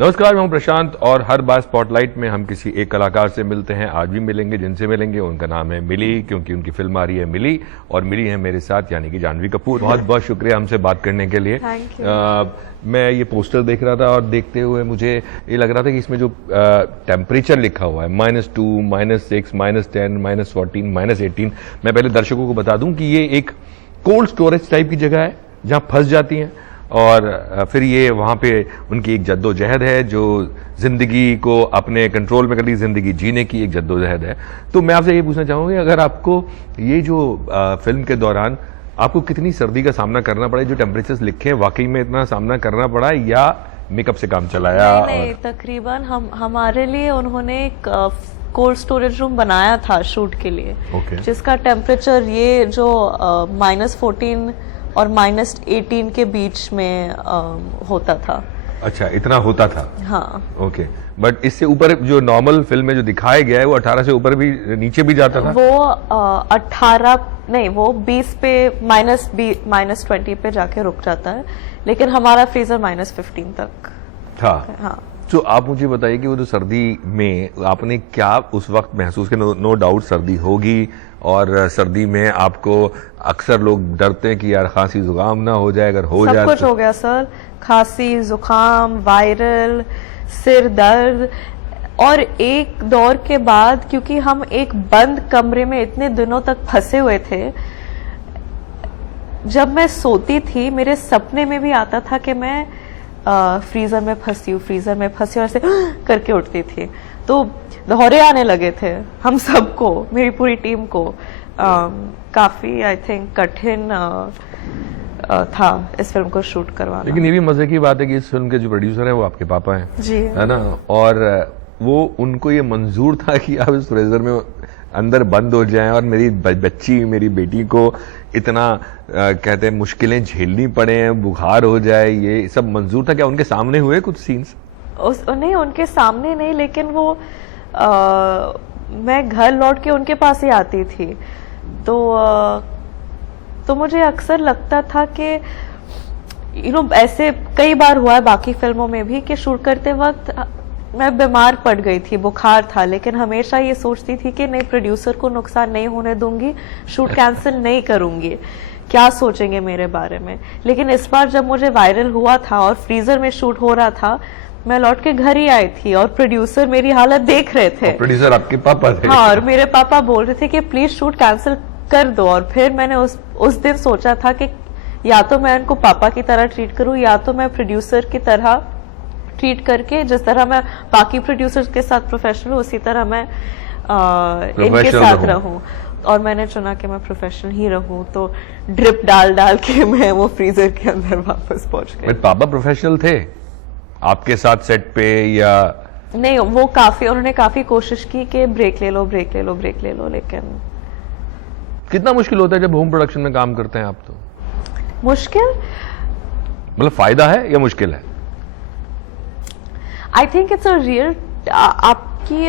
नमस्कार, मैं हूं प्रशांत और हर बार स्पॉटलाइट में हम किसी एक कलाकार से मिलते हैं। आज भी मिलेंगे, जिनसे मिलेंगे उनका नाम है मिली, क्योंकि उनकी फिल्म आ रही है मिली और मिली है मेरे साथ, यानी कि जानवी कपूर। बहुत बहुत शुक्रिया हमसे बात करने के लिए। मैं ये पोस्टर देख रहा था और देखते हुए मुझे ये लग रहा था कि इसमें जो टेम्परेचर लिखा हुआ है -2, -6, -10, -14, -18, मैं पहले दर्शकों को बता दूं कि ये एक कोल्ड स्टोरेज टाइप की जगह है जहां फंस जाती हैं और फिर ये वहाँ पे उनकी एक जद्दोजहद है जो जिंदगी को अपने कंट्रोल में करती, जिंदगी जीने की एक जद्दोजहद है। तो मैं आपसे ये पूछना चाहूँगी, अगर आपको ये जो फिल्म के दौरान आपको कितनी सर्दी का सामना करना पड़ा, जो टेम्परेचर्स लिखे हैं वाकई में इतना सामना करना पड़ा या मेकअप से काम चलाया? नहीं, तकरीबन हमारे लिए उन्होंने एक कोल्ड स्टोरेज रूम बनाया था शूट के लिए, जिसका टेम्परेचर ये जो -14 और -18 के बीच में होता था। अच्छा, इतना होता था? हाँ। ओके, बट इससे ऊपर जो नॉर्मल फिल्म में जो दिखाया गया है वो 18 से ऊपर भी, नीचे भी जाता था? वो 18 नहीं, वो 20 पे -20 पे जाके रुक जाता है, लेकिन हमारा फ्रीजर -15 तक था। हाँ। तो आप मुझे बताइए कि वो जो सर्दी में आपने क्या उस वक्त महसूस किया? नो डाउट सर्दी होगी और सर्दी में आपको अक्सर लोग डरते हैं कि यार खांसी जुकाम ना हो जाए, अगर हो जाए सब कुछ हो गया सर, खांसी जुकाम, वायरल, सिर दर्द। और एक दौर के बाद क्योंकि हम एक बंद कमरे में इतने दिनों तक फंसे हुए थे, जब मैं सोती थी मेरे सपने में भी आता था कि मैं फ्रीजर में फंसी हूँ, फ्रीजर में फंसी, और ऐसे करके उठती थी। तो दौरे आने लगे थे हम सबको, मेरी पूरी टीम को। काफी आई थिंक कठिन था इस फिल्म को शूट करवाना। लेकिन ये भी मजे की बात है कि इस फिल्म के जो प्रोड्यूसर हैं वो आपके पापा हैं जी, है ना, और वो उनको ये मंजूर था कि आप इस फ्रीजर में अंदर बंद हो जाएं और मेरी बच्ची, मेरी बेटी को इतना कहते हैं मुश्किलें झेलनी पड़े, बुखार हो जाए, ये सब मंजूर था? क्या उनके सामने हुए कुछ सीन्स? नहीं, उनके सामने नहीं, लेकिन वो मैं घर लौट के उनके पास ही आती थी, तो मुझे अक्सर लगता था कि ऐसे कई बार हुआ है बाकी फिल्मों में भी कि शूट करते वक्त मैं बीमार पड़ गई थी, बुखार था, लेकिन हमेशा ये सोचती थी कि नहीं, प्रोड्यूसर को नुकसान नहीं होने दूंगी, शूट कैंसिल नहीं करूंगी, क्या सोचेंगे मेरे बारे में। लेकिन इस बार जब मुझे वायरल हुआ था और फ्रीजर में शूट हो रहा था, मैं लौट के घर ही आई थी और प्रोड्यूसर मेरी हालत देख रहे थे। प्रोड्यूसर आपके पापा थे? हाँ, और मेरे पापा बोल रहे थे कि प्लीज शूट कैंसिल कर दो। और फिर मैंने उस दिन सोचा था कि या तो मैं उनको पापा की तरह ट्रीट करूं, या तो मैं प्रोड्यूसर की तरह ट्रीट करके, जिस तरह मैं बाकी प्रोड्यूसर्स के साथ प्रोफेशनल हूँ, उसी तरह मैं इनके साथ रहूं। और मैंने चुना कि मैं प्रोफेशनल ही रहूं, तो ड्रिप डाल डाल के मैं वो फ्रीजर के अंदर वापस पहुंच गई। बट पापा प्रोफेशनल थे आपके साथ सेट पे या नहीं? वो उन्होंने काफी कोशिश की कि ब्रेक ले लो, ब्रेक ले लो, ब्रेक ले लो, लेकिन कितना मुश्किल होता है जब होम प्रोडक्शन में काम करते हैं आप? तो मुश्किल मतलब फायदा है या मुश्किल है? I think it's a real, आपकी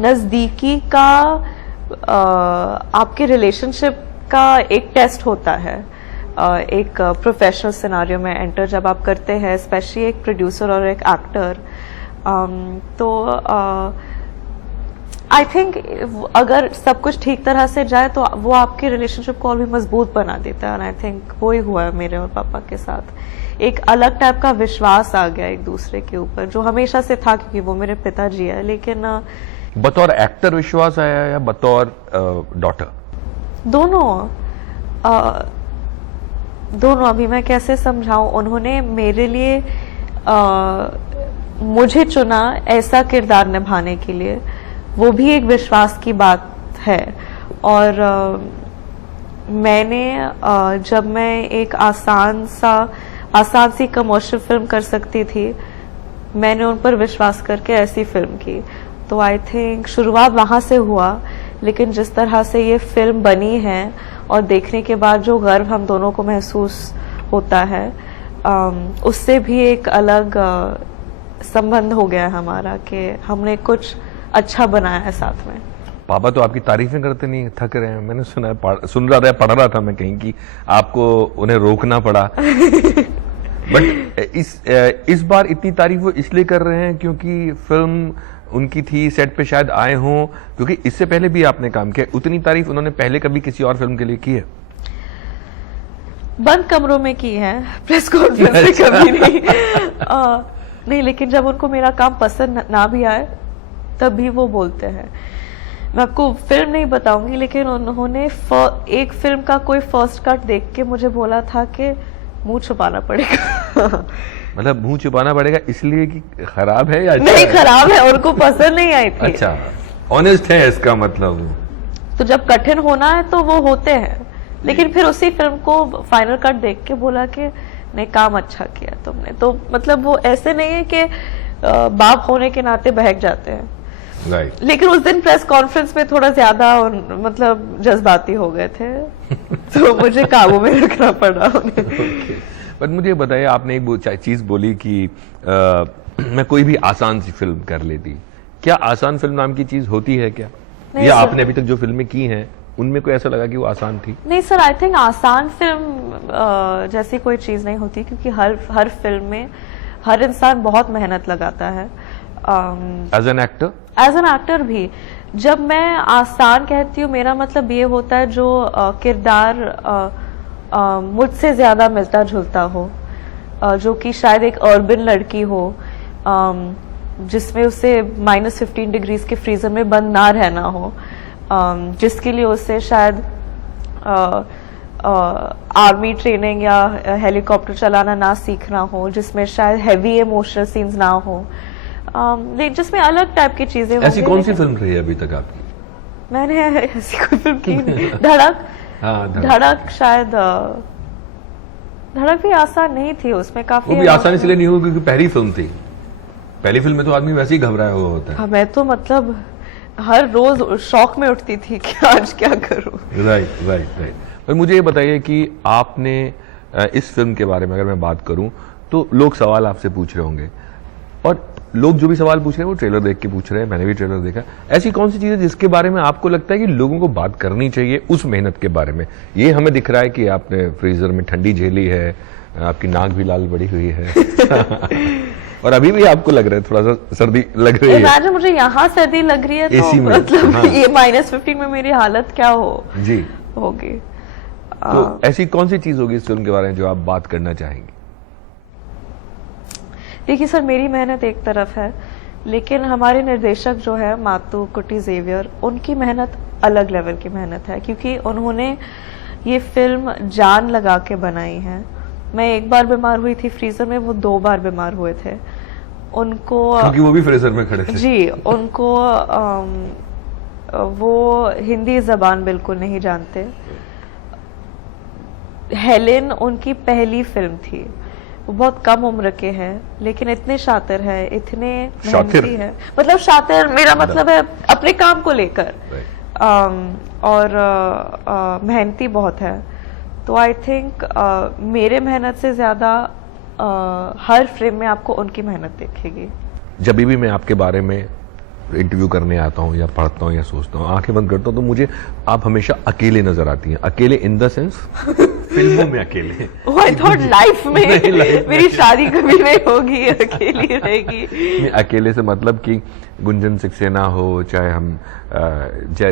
नजदीकी का, आपके रिलेशनशिप का एक टेस्ट होता है। एक प्रोफेशनल सिनारियो में एंटर जब आप करते हैं, स्पेशली एक प्रोड्यूसर और एक एक्टर, तो आई थिंक अगर सब कुछ ठीक तरह से जाए तो वो आपके रिलेशनशिप को और भी मजबूत बना देता है। आई थिंक वो ही हुआ है मेरे और पापा के साथ। एक अलग टाइप का विश्वास आ गया एक दूसरे के ऊपर, जो हमेशा से था क्योंकि वो मेरे पिताजी है। लेकिन बतौर एक्टर विश्वास आया या बतौर डॉटर? दोनों। दोनों। अभी मैं कैसे समझाऊं, उन्होंने मेरे लिए मुझे चुना ऐसा किरदार निभाने के लिए, वो भी एक विश्वास की बात है। और मैंने जब मैं एक आसान सी कमर्शियल फिल्म कर सकती थी, मैंने उन पर विश्वास करके ऐसी फिल्म की। तो आई थिंक शुरुआत वहां से हुआ, लेकिन जिस तरह से ये फिल्म बनी है और देखने के बाद जो गर्व हम दोनों को महसूस होता है, उससे भी एक अलग संबंध हो गया हमारा कि हमने कुछ अच्छा बनाया है साथ में। पापा तो आपकी तारीफें करते नहीं थक रहे हैं, मैंने सुन रहा था, पढ़ रहा था मैं कहीं कि आपको उन्हें रोकना पड़ा बट इस बार इतनी तारीफ वो इसलिए कर रहे हैं क्योंकि फिल्म उनकी थी, सेट पे शायद आए हों, क्योंकि इससे पहले भी आपने काम किया, उतनी तारीफ उन्होंने पहले कभी किसी और फिल्म के लिए की है? बंद कमरों में की है, प्रेस कॉन्फ्रेंस में कभी नहीं। नहीं, लेकिन जब उनको मेरा काम पसंद ना भी आए तब भी वो बोलते हैं। मैं आपको फिल्म नहीं बताऊंगी, लेकिन उन्होंने एक फिल्म का कोई फर्स्ट कट देख के मुझे बोला था कि मुंह छुपाना पड़ेगा। मतलब मुंह छुपाना पड़ेगा इसलिए कि खराब है या अच्छा नहीं है? खराब है, उनको पसंद नहीं आई थी। अच्छा, ऑनेस्ट है इसका मतलब। तो जब कठिन होना है तो वो होते हैं, लेकिन फिर उसी फिल्म को फाइनल कट देख के बोला कि नहीं, काम अच्छा किया तुमने। तो मतलब वो ऐसे नहीं है कि बाप होने के नाते बहक जाते हैं। राइट। लेकिन उस दिन प्रेस कॉन्फ्रेंस में थोड़ा ज्यादा मतलब जज्बाती हो गए थे, तो मुझे काबू में रखना पड़ा उन्हें। पर मुझे बताइए, आपने एक चीज बोली कि मैं कोई भी आसान सी फिल्म कर लेती। क्या आसान फिल्म नाम की चीज होती है क्या? या आपने अभी तक जो फिल्में की हैं उनमें कोई ऐसा लगा कि वो आसान थी? नहीं सर, आई थिंक आसान फिल्म जैसी कोई चीज नहीं होती, क्योंकि हर फिल्म में हर इंसान बहुत मेहनत लगाता है। As an actor? As an actor भी। जब मैं आसान कहती हूँ, मेरा मतलब ये होता है जो किरदार मुझसे ज्यादा मिलता जुलता हो, जो कि शायद एक अर्बन लड़की हो, जिसमें उसे -15 डिग्रीज के फ्रीजर में बंद ना रहना हो, जिसके लिए उसे शायद आर्मी ट्रेनिंग या हेलीकॉप्टर चलाना ना सीखना हो, जिसमें शायद हैवी इमोशनल सीन्स ना हो, जिसमें अलग टाइप की चीजें। ऐसी कौन सी फिल्म रही है अभी तक आपकी? मैंने ऐसी कोई फिल्म की नहीं। धड़क। हाँ, धड़क शायद धड़क भी आसान नहीं थी, उसमें काफी। वो भी आसान इसलिए नहीं हुई क्योंकि पहली फिल्म थी। पहली फिल्म में तो आदमी वैसे ही घबराया हुआ होता है। हाँ, मैं तो मतलब हर रोज शौक में उठती थी कि आज क्या करूं। Right right right. पर मुझे ये बताइए कि आपने इस फिल्म के बारे में अगर मैं बात करूं तो लोग सवाल आपसे पूछ रहे होंगे, और लोग जो भी सवाल पूछ रहे हैं वो ट्रेलर देख के पूछ रहे हैं, मैंने भी ट्रेलर देखा। ऐसी कौन सी चीज है जिसके बारे में आपको लगता है कि लोगों को बात करनी चाहिए उस मेहनत के बारे में? ये हमें दिख रहा है कि आपने फ्रीजर में ठंडी झेली है, आपकी नाक भी लाल बड़ी हुई है और अभी भी आपको लग रहा है थोड़ा सा सर्दी लग रही है। इमेजिन मुझे यहाँ सर्दी लग रही है तो मतलब हाँ। ये -15 में मेरी हालत क्या जी होगी। तो ऐसी कौन सी चीज होगी इस फिल्म के बारे में जो आप बात करना चाहेंगे? देखिए सर, मेरी मेहनत एक तरफ है, लेकिन हमारे निर्देशक जो है मातू कुटी जेवियर, उनकी मेहनत अलग लेवल की मेहनत है, क्योंकि उन्होंने ये फिल्म जान लगा के बनाई है। मैं एक बार बीमार हुई थी फ्रीजर में, वो 2 बार बीमार हुए थे। उनको क्योंकि वो भी फ्रीजर में खड़े थे। जी, उनको वो हिंदी जबान बिल्कुल नहीं जानते। हेलेन उनकी पहली फिल्म थी। वो बहुत कम उम्र के हैं, लेकिन इतने शातिर है, इतने मेहनती है। मतलब शातिर मेरा मतलब है अपने काम को लेकर, और मेहनती बहुत है। तो आई थिंक मेरे मेहनत से ज्यादा हर फ्रेम में आपको उनकी मेहनत दिखेगी। जब भी मैं आपके बारे में इंटरव्यू करने आता हूँ या पढ़ता हूँ या सोचता हूँ, आंखें बंद करता हूँ, तो मुझे आप हमेशा अकेले नजर आती हैं। अकेले इन द सेंस फिल्मों में अकेले। आई थॉट लाइफ में मेरी शादी कभी नहीं होगी, अकेली रहेगी। अकेले से मतलब कि गुंजन सक्सेना हो, चाहे हम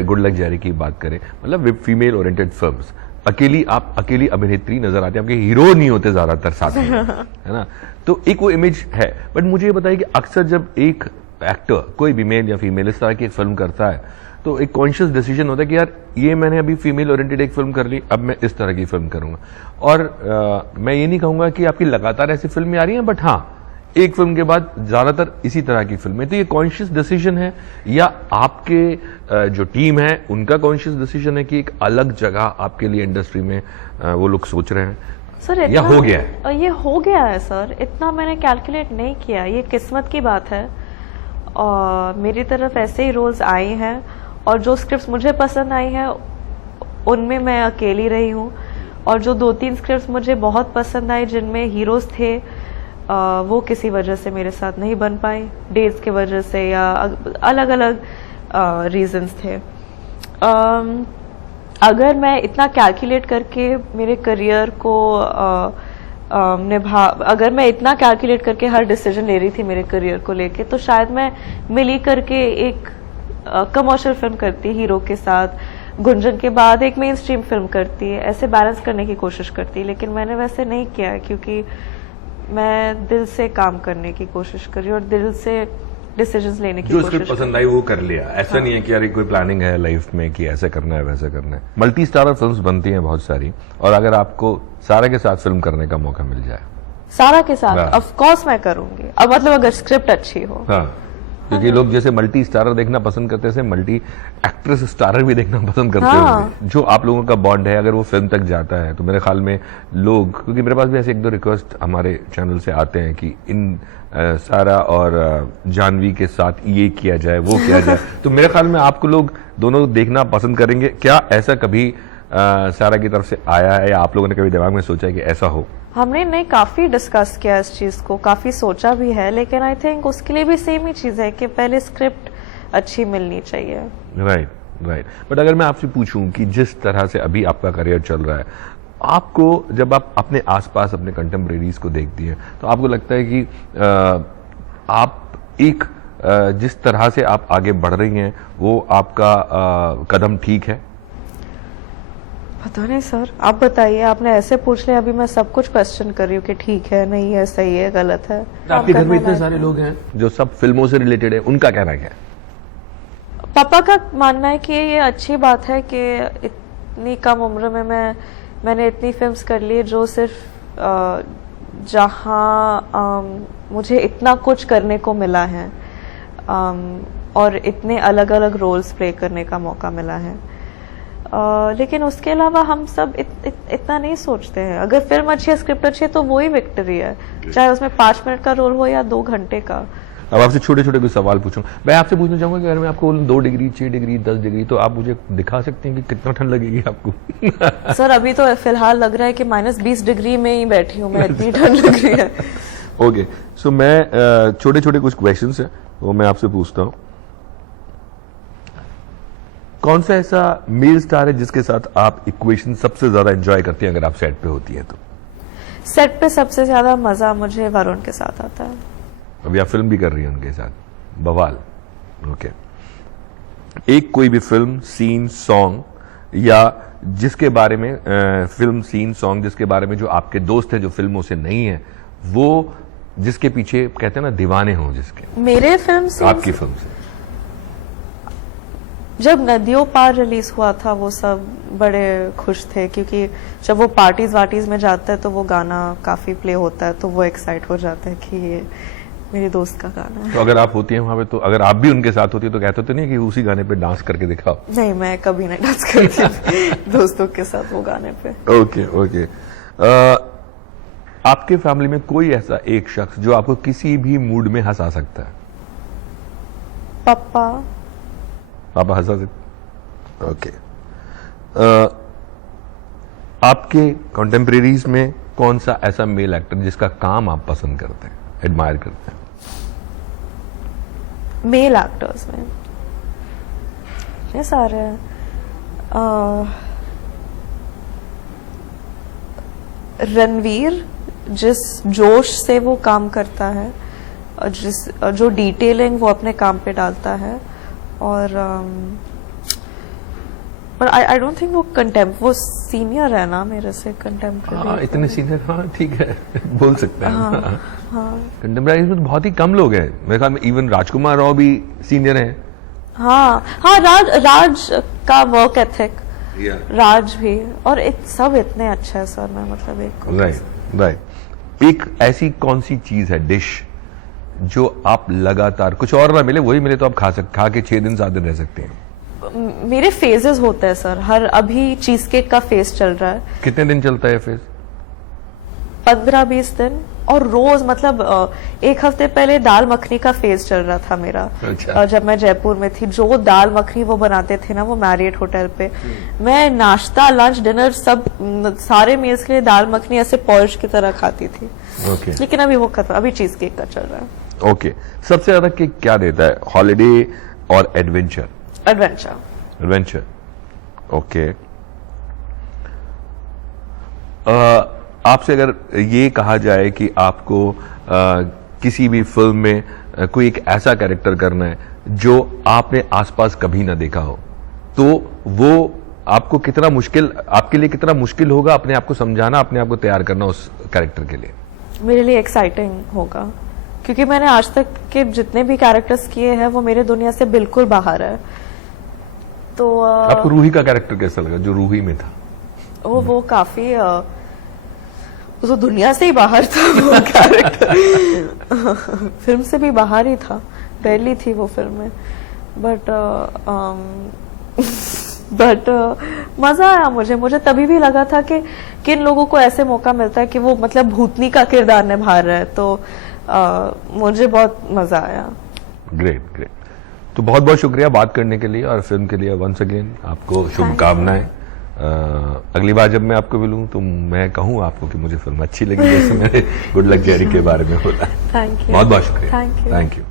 गुड लक जैरी की बात करें, मतलब फीमेल ओरिएंटेड फिल्म्स, अकेली आप अकेली अभिनेत्री नजर आती है, आपके हीरो नहीं होते ज्यादातर साथ में, है ना? तो एक वो इमेज है। बट मुझे ये बताइए कि अक्सर जब एक एक्टर, कोई भी मेल या फीमेल, इस तरह की एक फिल्म करता है तो एक कॉन्शियस डिसीजन होता है कि यार ये मैंने अभी फीमेल ओरिएंटेड एक फिल्म कर ली, अब मैं इस तरह की फिल्म करूंगा। और मैं ये नहीं कहूंगा कि आपकी लगातार ऐसी फिल्में आ रही हैं, बट हाँ, एक फिल्म के बाद ज्यादातर इसी तरह की फिल्में। तो ये कॉन्शियस डिसीजन है या आपके जो टीम है उनका कॉन्शियस डिसीजन है कि एक अलग जगह आपके लिए इंडस्ट्री में वो लोग सोच रहे हैं? सर या हो गया है? ये हो गया है सर, इतना मैंने कैलकुलेट नहीं किया। ये किस्मत की बात है, और मेरी तरफ ऐसे ही रोल्स आए हैं, और जो स्क्रिप्ट्स मुझे पसंद आई हैं उनमें मैं अकेली रही हूँ, और जो 2-3 स्क्रिप्ट्स मुझे बहुत पसंद आई जिनमें हीरोज थे, वो किसी वजह से मेरे साथ नहीं बन पाई, डेट्स की वजह से या अलग अलग रीजंस थे। अगर मैं इतना कैलकुलेट करके मेरे करियर को निभा, अगर मैं इतना कैलकुलेट करके हर डिसीजन ले रही थी मेरे करियर को लेके, तो शायद मैं मिली करके एक कमर्शियल फिल्म करती हीरो के साथ, गुंजन के बाद एक मेन स्ट्रीम फिल्म करती है, ऐसे बैलेंस करने की कोशिश करती है। लेकिन मैंने वैसे नहीं किया है, क्योंकि मैं दिल से काम करने की कोशिश करी और दिल से डिसीजंस लेने की जो कोशिश स्क्रिप्ट पसंद आई वो कर लिया, ऐसा नहीं है कि यार कोई प्लानिंग है लाइफ में कि ऐसा करना है वैसा करना है। मल्टी स्टारर फिल्म्स बनती हैं बहुत सारी, और अगर आपको सारा के साथ फिल्म करने का मौका मिल जाए, सारा के साथ हाँ। ऑफ कोर्स मैं करूंगी। अब मतलब अगर स्क्रिप्ट अच्छी हो। हाँ, क्योंकि लोग जैसे मल्टी स्टारर देखना पसंद करते हैं, मल्टी एक्ट्रेस स्टारर भी देखना पसंद करते हाँ। होंगे। जो आप लोगों का बॉन्ड है अगर वो फिल्म तक जाता है, तो मेरे ख्याल में लोग, क्योंकि मेरे पास भी ऐसे एक दो रिक्वेस्ट हमारे चैनल से आते हैं कि इन सारा और जानवी के साथ ये किया जाए वो किया जाए, तो मेरे ख्याल में आपको लोग दोनों देखना पसंद करेंगे। क्या ऐसा कभी सारा की तरफ से आया है, या आप लोगों ने कभी दिमाग में सोचा है कि ऐसा हो? हमने नहीं काफी डिस्कस किया इस चीज को, काफी सोचा भी है, लेकिन आई थिंक उसके लिए भी सेम ही चीज है कि पहले स्क्रिप्ट अच्छी मिलनी चाहिए। Right right. बट अगर मैं आपसे पूछूं कि जिस तरह से अभी आपका करियर चल रहा है, आपको जब आप अपने आसपास अपने कंटेम्परेरीज को देखती हैं, तो आपको लगता है कि आप एक जिस तरह से आप आगे बढ़ रही हैं वो आपका कदम ठीक है? पता नहीं सर, आप बताइए। आपने ऐसे पूछ लिया, अभी मैं सब कुछ क्वेश्चन कर रही हूँ कि ठीक है, नहीं है, सही है, गलत है। आपके घर में इतने सारे लोग हैं जो सब फिल्मों से रिलेटेड है, उनका कहना क्या है? पापा का मानना है कि ये अच्छी बात है कि इतनी कम उम्र में मैंने इतनी फिल्म्स कर ली जो सिर्फ जहाँ मुझे इतना कुछ करने को मिला है, और इतने अलग अलग रोल्स प्ले करने का मौका मिला है। लेकिन उसके अलावा हम सब इतना नहीं सोचते हैं। अगर फिल्म अच्छी है, स्क्रिप्ट अच्छी है, तो वो ही विक्ट्री है, चाहे उसमें 5 मिनट का रोल हो या 2 घंटे का। अब आपसे छोटे छोटे कुछ सवाल पूछूं। मैं आपसे पूछना चाहूंगा कि अगर मैं आपको 2 डिग्री 6 डिग्री 10 डिग्री, तो आप मुझे दिखा सकते हैं कि कितना ठंड लगेगी आपको? सर अभी तो फिलहाल लग रहा है कि -20 डिग्री में ही बैठी हूँ मैं, इतनी ठंड लग रही है। ओके, सो मैं छोटे छोटे कुछ क्वेश्चंस हैं वो मैं आपसे पूछता हूं। कौन सा ऐसा मेल स्टार है जिसके साथ आप इक्वेशन सबसे ज्यादा एंजॉय करती हैं अगर आप सेट पे होती है तो? सेट पे सबसे ज्यादा मजा मुझे वरुण के साथ आता है। अभी आप फिल्म भी कर रही हैं उनके साथ, बवाल। ओके, एक कोई भी फिल्म, सीन, सॉन्ग या जिसके बारे में फिल्म, सीन, सॉन्ग जिसके बारे में जो आपके दोस्त हैं जो फिल्मों से नहीं है, वो जिसके पीछे कहते हैं ना दीवाने हों, जिसके मेरे फिल्म से, आपकी फिल्म से? जब नदियों पार रिलीज हुआ था वो सब बड़े खुश थे, क्योंकि जब वो पार्टीज वार्टीज में जाता है तो वो गाना काफी प्ले होता है, तो वो एक्साइट हो जाते हैं कि ये मेरे दोस्त का गाना है। तो अगर आप होती हैं वहां पे, तो अगर आप भी उनके साथ होती है तो कहते तो नहीं कि उसी गाने पे डांस करके दिखाओ? नहीं, मैं कभी नहीं डांस करती दोस्तों के साथ वो गाने पे। Okay okay. आपके फैमिली में कोई ऐसा एक शख्स जो आपको किसी भी मूड में हंसा सकता है? पापा। पापा हंसा सकते? ओके। आपके कंटेम्परेरीज में कौन सा ऐसा मेल एक्टर जिसका काम आप पसंद करते हैं, एडमायर करते हैं? मेल एक्टर्स में ये सारे हैं। रणवीर, जिस जोश से वो काम करता है और जो डिटेलिंग वो अपने काम पे डालता है, और पर आई डोंट थिंक वो सीनियर है ना मेरे से कंटेम्प्रेरी। हाँ, इतने सीनियर, हाँ ठीक है बोल सकते हैं। हाँ, हाँ। कंटेम्प्रेरी में तो बहुत ही कम लोग हैं मेरे ख्याल में, इवन राजकुमार राव भी सीनियर हैं। हाँ हाँ, राज का वर्क एथिक, राज भी, और सब इतने अच्छा है सर। मैं मतलब राइट। एक ऐसी कौन सी चीज है, डिश, जो आप लगातार कुछ और ना मिले वही मिले तो आप खा के 6 दिन 7 दिन रह सकते हैं? मेरे फेजेस होते हैं सर। अभी चीज केक का फेज चल रहा है। कितने दिन चलता है फेज? 15-20 दिन। और रोज मतलब 1 हफ्ते पहले दाल मखनी का फेज चल रहा था मेरा। अच्छा। जब मैं जयपुर में थी, जो दाल मखनी वो बनाते थे ना वो मैरियट होटल पे, मैं नाश्ता, लंच, डिनर सब सारे मील्स के लिए दाल मखनी ऐसे पॉलिश की तरह खाती थी। ओके। लेकिन अभी वो खत्म, अभी चीज केक का चल रहा है। ओके। सबसे ज्यादा केक क्या देता है, हॉलिडे और एडवेंचर? एडवेंचर। ओके। आपसे अगर ये कहा जाए कि आपको किसी भी फिल्म में कोई एक ऐसा कैरेक्टर करना है जो आपने आसपास कभी ना देखा हो, तो वो आपको कितना मुश्किल, आपके लिए कितना मुश्किल होगा अपने आप को समझाना, अपने आप को तैयार करना उस कैरेक्टर के लिए? मेरे लिए एक्साइटिंग होगा, क्योंकि मैंने आज तक के जितने भी कैरेक्टर्स किए हैं वो मेरे दुनिया से बिल्कुल बाहर है। तो आपको रूही का कैरेक्टर कैसा लगा जो रूही में था? वो काफी वो तो दुनिया से ही बाहर था वो कैरेक्टर। फिल्म से भी बाहर ही था, पहली थी वो फिल्म में। बट मजा आया मुझे तभी भी लगा था कि किन लोगों को ऐसे मौका मिलता है कि वो मतलब भूतनी का किरदार निभा रहे हैं, तो मुझे बहुत मजा आया। Great great. तो बहुत बहुत शुक्रिया बात करने के लिए और फिल्म के लिए वंस अगेन आपको शुभकामनाएं। अगली बार जब मैं आपको मिलूं तो मैं कहूं आपको कि मुझे फिल्म अच्छी लगी, जैसे मैंने गुड लक जेरी के बारे में बोला। थैंक यू, बहुत बहुत शुक्रिया। Thank you. Thank you.